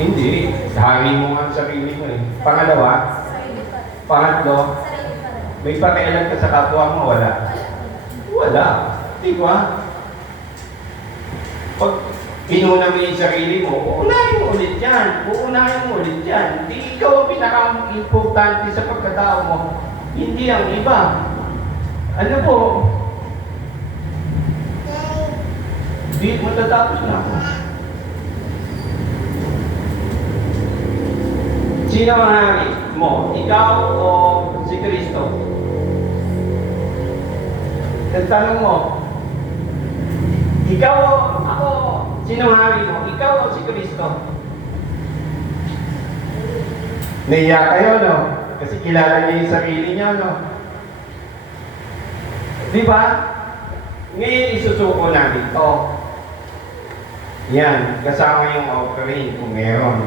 Hindi. Hari mo ang sarili mo eh. Pangalawa? Pangatlo? May pakialam ka sa kapwa mo, wala? Wala. Di ba? Pag inuna mo yung sarili mo, uunahin mo ulit yan. Uunahin mo ulit yan. Di ikaw ang pinaka-importante sa pagkatao mo. Hindi ang iba. Ano po? Di, matatapos na ako. Sino ang hari mo? Ikaw o si Kristo? Tanong mo, ikaw o ako? Sino ang hari mo? Ikaw o si Kristo? Naiya kayo, no? Kasi kilala niyo yung sarili niyo, no? Di ba? Ngayon isusuko natin ito. Yan, kasama yung offering kung meron.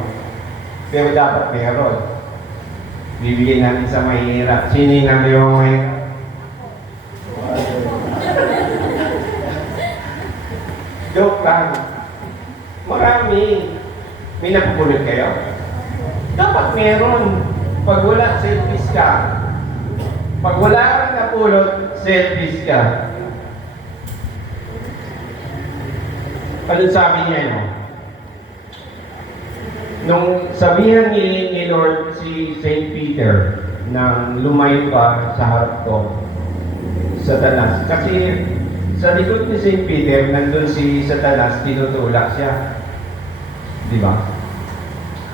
Pero dapat meron. Bibigyan natin sa mahirap. Sino yung nabiyong mahirap? Joke lang. Marami. May napupulot kayo? Dapat meron. Pag wala, selfish ka. Pag wala kang napulot, selfish ka. Ano sabi niya, no? Nung sabihan ni Lord si Saint Peter na lumayo ka sa harap ko, Satanas. Kasi sa likod ni Saint Peter, nandun si Satanas, tinutulak siya. Di ba?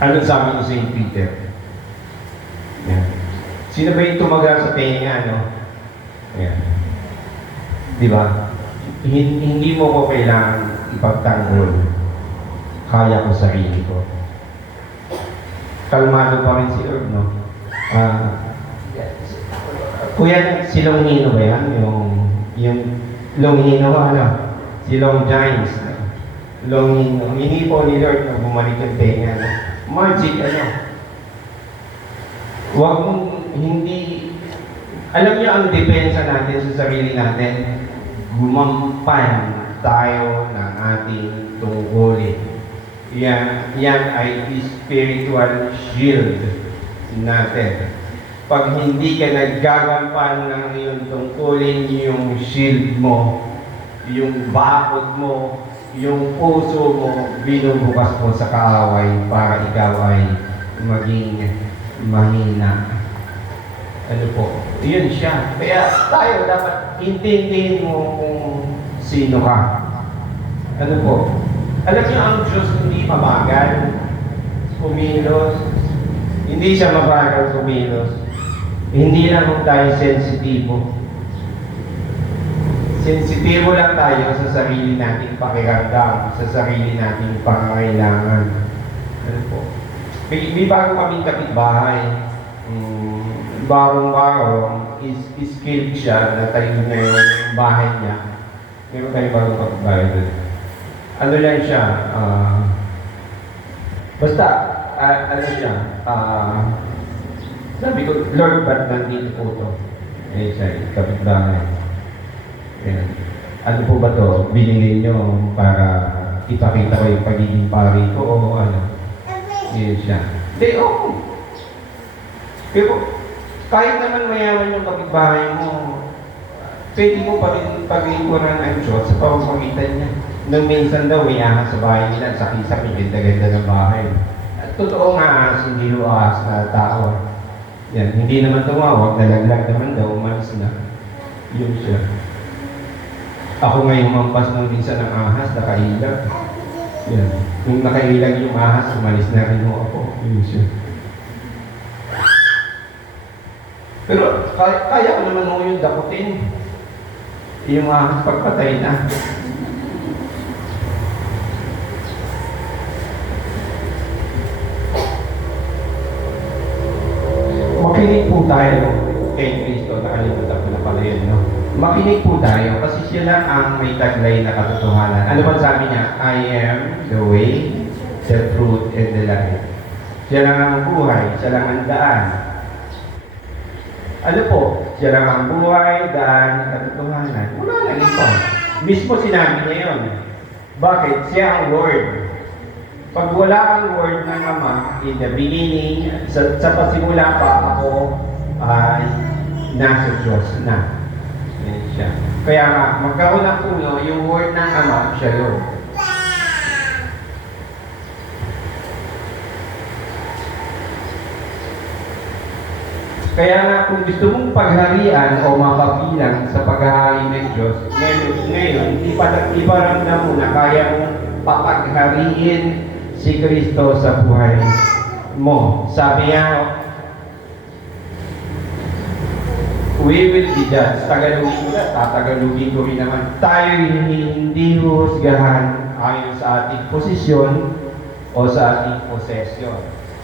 Ano sabi ni Saint Peter? Yan. Sino ba yung tumaga sa tenga, no? Yan. Di ba? Hindi mo ko kailangan ipagtanggol. Kaya ko sarili ko. Kalmado pa rin si Herb, no? Kuya, si Longhino ba yan? Yung Longhino, ano? Si Long Giants. Longhino. Hindi po ni Lord na bumalik yung tenga. No? Magic, ano? Huwag mong hindi... Alam niyo ang depensa natin sa sarili natin. Gumampan tayo ng ating tungkulin. Yan ay spiritual shield natin. Pag hindi ka naggagampan ng iyong tungkulin, yung shield mo, yung bakod mo, yung puso mo, binubukas mo sa kaaway para ikaw ay maging mahina. Ano po? Yun siya. Kaya tayo dapat intindihin mo kung sino ka. Ano po? Alam niyo, ang Diyos hindi mabagal kumilos. Hindi siya mabagal kumilos. Hindi lang tayo sensitibo. Sensitibo lang tayo sa sarili nating pakiramdam, sa sarili nating pangangailangan. Ano po? May bago kaming kapitbahay. Barong-barong, skilled siya na tayo niya yung bahay niya. Meron tayo bagong kapitbahay doon. Ano lang siya, basta, ano siya, sabi ko, Lord, ba't nandito po ito? Eh, siya, kapitbahay. Ayan. Ano po ba ito? Binili nyo para ipakita ko yung pagiging pari ko o ano? Ayan siya. Hindi, oo. Pero, kahit naman mayaman yung kapitbahay mo, pwede mo pa rin pag-ipunan ang Diyos sa pamamagitan niya. Nung minsan daw, may ahas sa bahay nila, saki-saki, ganda-ganda ng bahay. At totoo nga ahas, hindi ho ahas na tao. Yan, hindi naman tumawag, nalaglag naman daw, umalis na. Yun siya. Ako ngayon mampas ng minsan ng ahas, nakailag. Yan. Kung nakailag yung ahas, umalis na rin ho ako. Yun siya. Pero kaya ko naman mo yung dakutin. Yung ahas pagpatay na. Makinig po tayo kay Kristo, nakalimutan ko na pala yun, no? Makinig po tayo kasi siya lang ang may taglay na katotohanan. Ano ba sabi niya? I am the way, the truth, and the life. Siya lang ang buhay, siya lang ang daan. Ano po? Siya lang ang buhay, daan, katotohanan. Wala lang ito. Mismo sinabi niya yun. Bakit? Siya ang Word. Pag wala ang Word ng Ama, in the beginning, sa pasimula pa ako ay nasa Diyos na. Yan siya. Kaya nga, magkaroon ng puno, yung Word ng Ama, siya yun. Kaya nga, kung gusto mong pagharian o mapabilang sa paghahari ng Diyos, ngayon iparamdam mo na kaya mong papaghariin si Kristo sa buhay mo. Sabi niya, we will be judged. Tagalogin ko na, tatagalogin ko rin naman. Tayo hindi husgahan ayon sa ating posisyon o sa ating possession.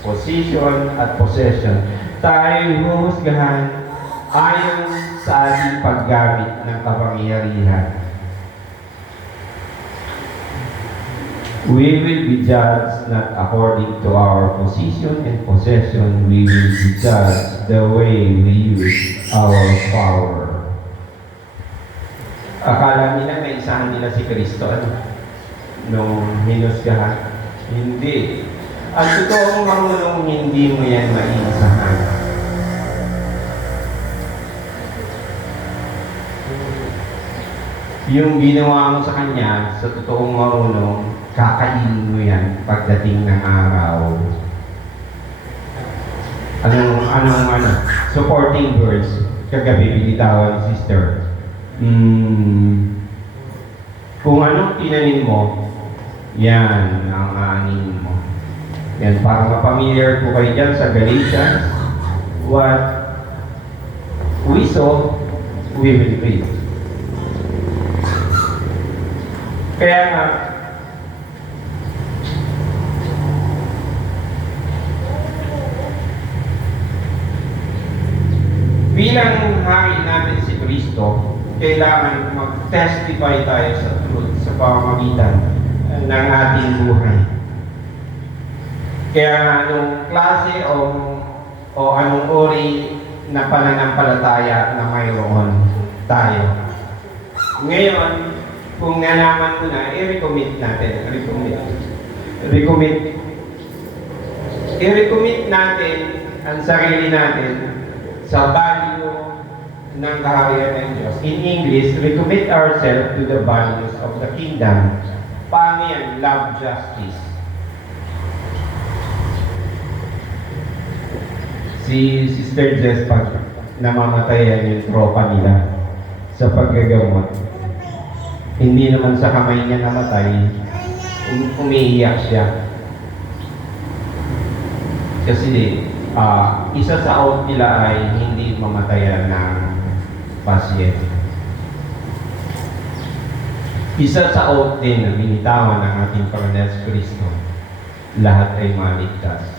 Position at possession. Tayo husgahan ayon sa ating paggamit ng kapangyarihan. We will be judged not according to our position and possession. We will be judged the way we use our power. Akala nila may isahan nila si Kristo nung hinusgahan. Hindi. Ang totoong marunong hindi mo yan maisahan. Yung ginawa mo sa kanya, sa totoong marunong, kakainin mo yan pagdating ng araw. Supporting words, kagabi binitawan ni sister. Kung anong tinanim mo, yan ang aanin mo. Yan, para mapamilyar po kayo dyan sa Galatians, what we sow, we will reap. Kaya nga, bilang hari natin si Kristo, kailangan mag-testify tayo sa truth sa pamamagitan ng ating buhay. Kaya anong klase o anong uri na pananampalataya na mayroon tayo. Ngayon, kung nalaman mo na, i-recommit natin. I-recommit natin ang sarili natin sa value ng kaharian ng Diyos. In English, recommit ourselves to the values of the kingdom. Paano yan? Love, justice. Si Sister Jess, pag namamatayan yung tropa nila sa paggagamot, hindi naman sa kamay niya namatay, umiiyak siya. Kasi isa sa out nila ay hindi mamatayan ng pasyente. Isa sa out din na binitawan ng ating Panginoon Kristo, lahat ay maligtas.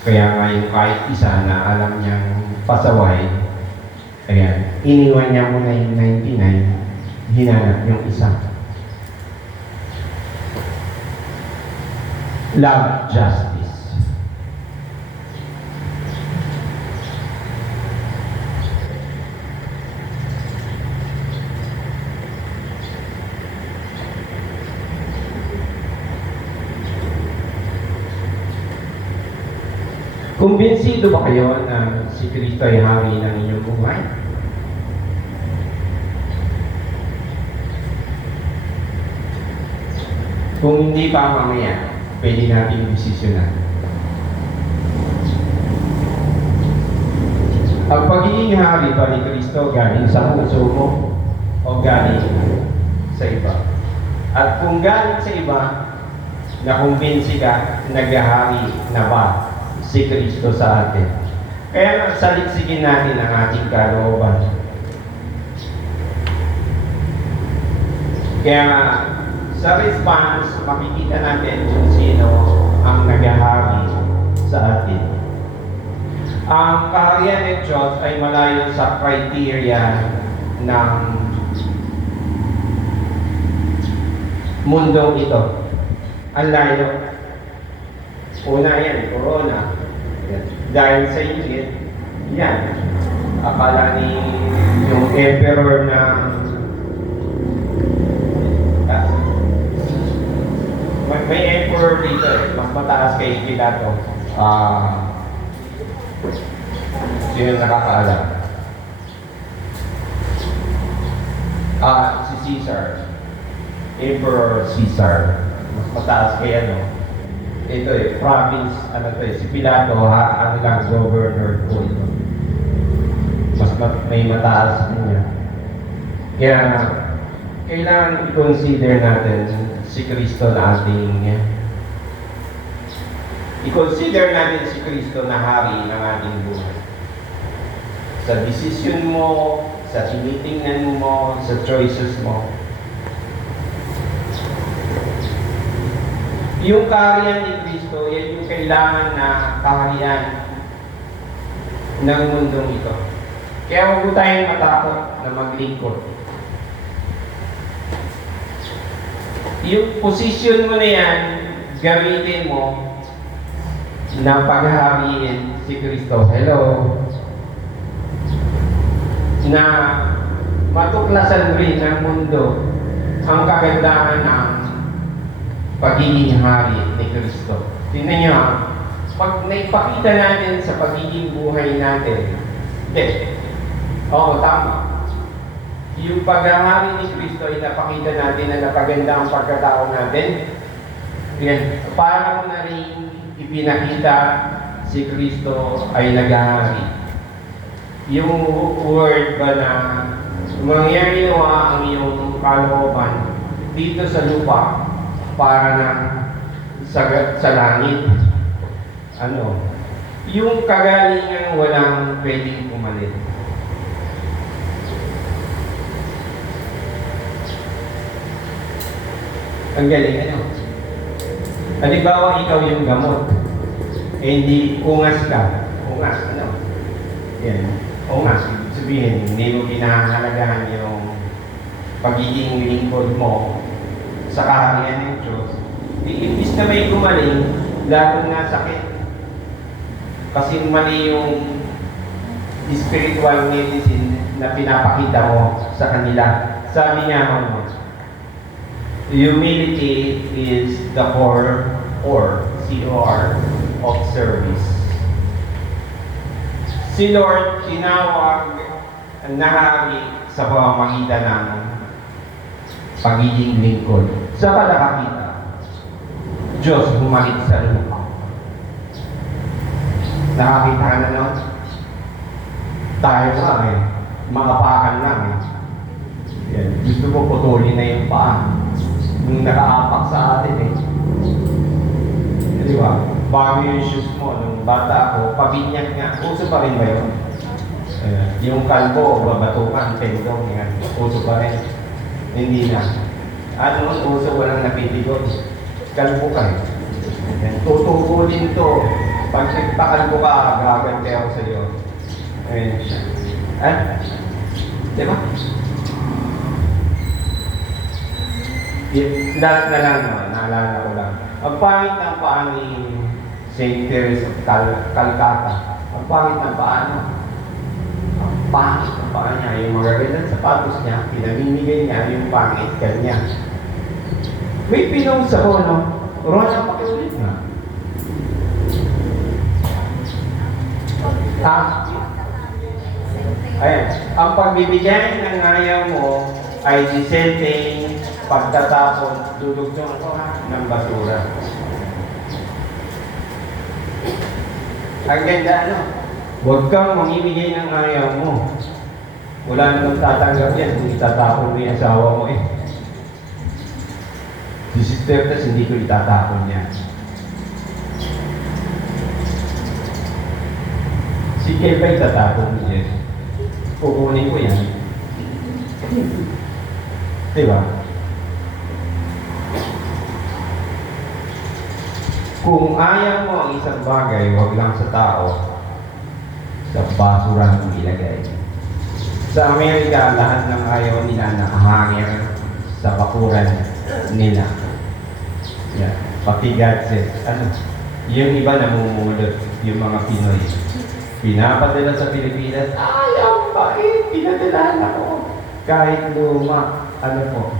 Kaya nga yung kahit isa na alam niyang pasaway, ayan, iniwan niya muna yung 99, hinanap yung isa. Love, justice. Kumbinsido ba kayo na si Kristo ay hari ng inyong buhay? Kung hindi pa mamaya, pwede natin desisyonan. Ang pagiging hari ba ni Kristo galing sa puso mo o galing sa iba? At kung galing sa iba, nakumbinsi ka, naghahari na ba si Kristo sa atin? Kaya salitsigin natin ang ating kalooban. Kaya sa response, makikita natin kung sino ang naghahari sa atin. Ang kaharian ng Diyos ay malayo sa criteria ng mundong ito. Ang layo. Una yan, corona. Dahil sa init, yan. Akala ni yung emperor na may emperor dito eh. Mas mataas kay Pilato. Sino nakakaalam? Si Caesar. Emperor Caesar. Mas mataas kay ano? Ito eh, province, si Pilato, lang, governor po ito. Mas may mataas niya. Kaya, kailangan i-consider natin si Kristo na ating i-consider natin si Kristo na hari ng ating buhay. Sa decision mo, sa tinitingnan mo, sa choices mo. Yung kaharian ni Kristo, yan yung kailangan na kaharian ng mundong ito. Kaya huwag po tayong matakot na maglingkod. Yung position mo na yan, gamitin mo na paghahariin si Kristo. Hello? Na matuklasan rin ng mundo ang kagandahan ng pagiging hari ni Kristo. Tingnan nyo, pag naipakita natin sa pagiging buhay natin, tama. Yung paghahari ni Kristo ay napakita natin na napaganda ang pagkatao natin, Yan, paano mo na rin ipinakita si Kristo ay naghahari. Yung word ba na mangyari nawa ang iyong kalooban dito sa lupa para na sa langit. Ano? Yung kagalingan walang pwedeng pumalit. Ang galing, ano? Halimbawa, ikaw yung gamot. Eh, hindi ungas ka. Ungas, ano? Yan. Ungas. Sabihin, hindi mo pinahalagahan yung pagiging lingkod mo sa kaharian ng Diyos. Imbis na may gumaling, lalo na sakit. Kasi mali yung spiritual medicine na pinapakita mo sa kanila. Sabi niya, ano, humility is the core, or C-O-R, of service. Si Lord tinawag na hari sa pamamagitan ng pagiging lingkod. Sa palakakita, Diyos bumalik sa lupa. Nakakita ka na nun? Tayo nga eh, maapakan lang eh. Yan. Gusto mo putulin na yung paa. Nung nakaapak sa atin eh. Di ba? Bago yung shoes mo, nung bata ako, pabinyag nga. Uso pa rin ba yun? Yung kalbo, babatukan, tendong, yan. Uso pa rin. Hindi na. Ano, uso walang napipigot. Kalbo ka eh. Yan. Tutukulin to. Pag nagpakalbo ka, gagante ako sa iyo. Ayan siya. Di ba? Lahat na lang naman, naalala ko lang. Ang pangit ng paa ni St. Teresa of Calcutta. Ang pangit ng paa niya. Ang pangit ng paa niya. Yung magagandang sapatos niya, pinamimigay niya yung pangit kanya. May pinong sa ko, no? Ron, pakiulit nga. Ayan. Ang pagbibigay ng ayaw mo ay disenteng pagtatapon, dudugtong ko ng basura. Ang ganda, ano? Huwag kang mamimigay ng ayaw mo. Wala namang tatanggap yan kung itatapon mo yung asawa mo eh. Si Sister Tas, hindi ko itatapon yan. Si Kepa itatapon mo yan. Kukunin ko yan. Diba? Kung ayaw mo ang isang bagay, huwag lang sa tao, sa basura mo ilagay. Sa Amerika, lahat ng ayaw nila nakahangin sa bakuran nila. Yeah. Pati gadgets. Ano? Yung iba namumulot, yung mga Pinoy. Pinapadala sa Pilipinas, ayaw pa eh, pinadala ako. Kahit luma, ano po,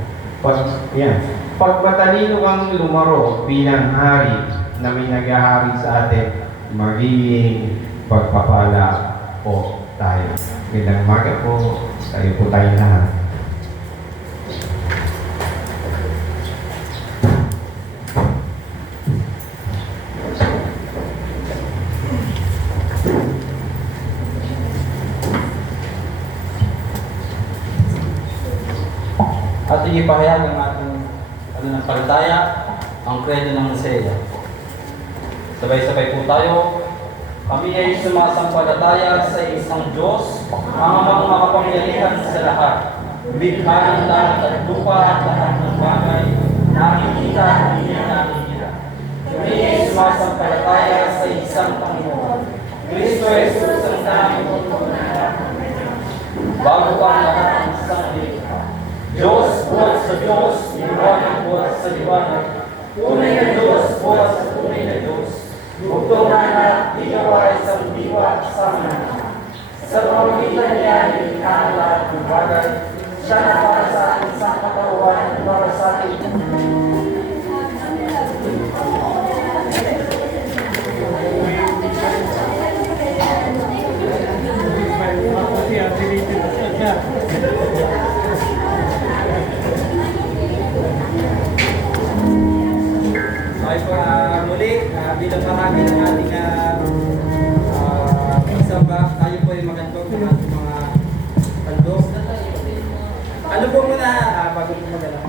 pag matalino kang lumaro bilang hari na may naghahari sa atin, magiging pagpapala po tayo. Magandang umaga po, tayo po tayo lahat. At ipahayag ang ating pananampalataya, ang kredo ng Nisea. Sabay-sabay po tayo. Kami ay sumasampalataya sa isang Diyos, ang amang makapangyarihan sa lahat. Likha ng langit at lupa at lahat ng bagay, nakikita at hindi nakikita. Kami ay sumasampalataya sa isang Panginoon, Kristo Jesus ang daming bago pa ang lahat ng sanglit. Diyos, buhat sa Diyos, liwanag, buhat sa liwanag. Tunay na Diyos, buhat sa tunay na Diyos. Bugtong na ginawa isang diwa sa mana. Sa pamamagitan niya, nilikha ang lahat ng bagay. Siya na para sa ating isang katawan, para sa ating muli, bilang bahagi ng ating pagsamba, tayo po ay magandog ng ating mga kandos. Ano po muna, bago po magana,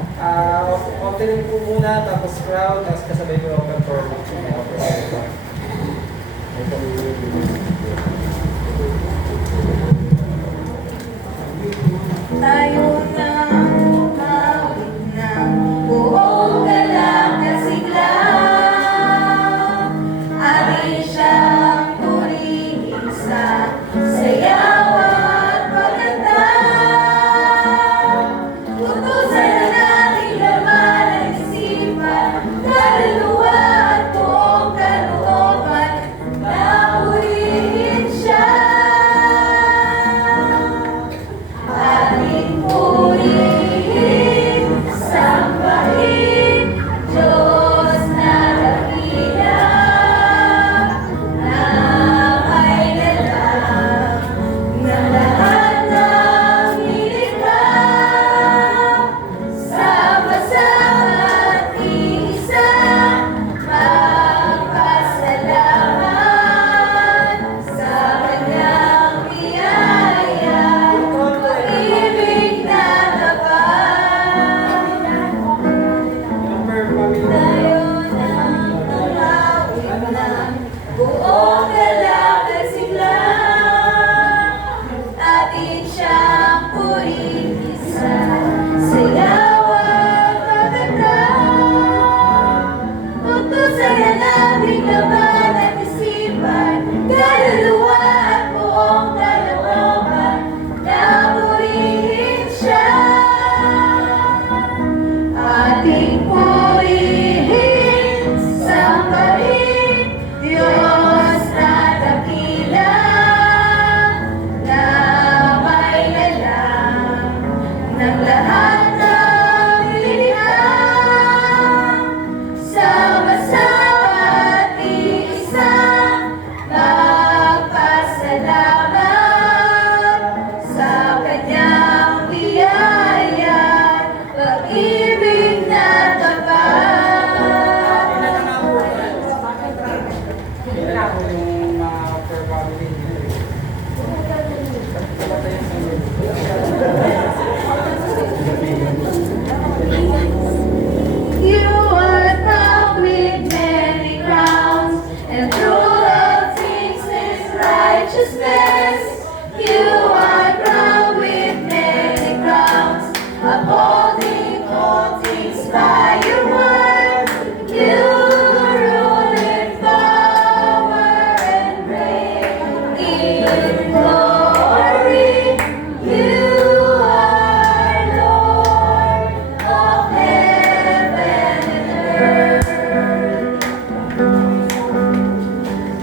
opening po muna, tapos crowd, tapos kasabay po ang performance. Tayo na umawit ng buong kalakasigla, atin siyang purihin sa sayaw at pagkanta. Utusan na natin laman ang isipan, kaluluwa at buong kalooban, na purihin siya. Ating purihin, sambahin, Diyos na dakila, na may dalang ng lahat ng nilikha. Sama-sama at iisa, magpasalamat sa kanyang biyaya. Pag-ibig na tapat, tayo na umawit ng buong kalakasigla, atin siyang purihin sa sayaw at pagkanta. Utusan na natin laman at isipan, kaluluwa at buong kalooban, na purihin siya. Ating purihin, sambahin, Diyos na dakila, na may dalang ng lahat ng nilikha. Sama-sama at iisa, magpasalamat sa kanyang biyaya, pag-ibig na tapat. You are crowned with many crowns, and through all things is righteousness. You are crowned with many crowns, upholding all things by your word. You rule in power and reign in glory. You are Lord of heaven and earth.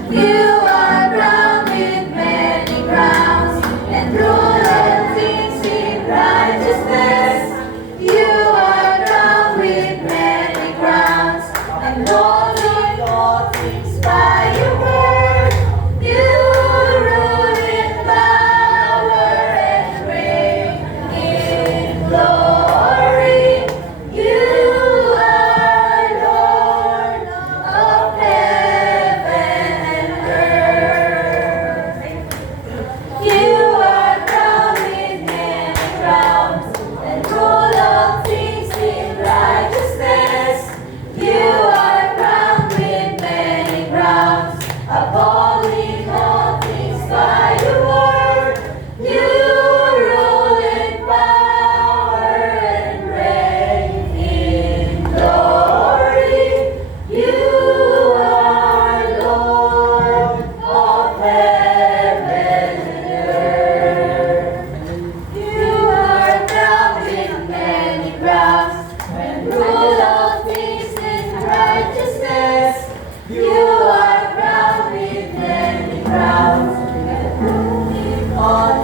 You are crowned with many crowns, and rule all things in righteousness. You are crowned with many crowns, and holding all things by your word. You rule in power and reign in glory. You are Lord of heaven and earth. You are crowned with many crowns, and rule all things in righteousness. You are crowned with many crowns, upholding all things by your word. You rule in power and reign in glory. You are Lord of heaven and earth. You are crowned with many crowns, and rule all things in righteousness. You are crowned with many crowns, and ruling all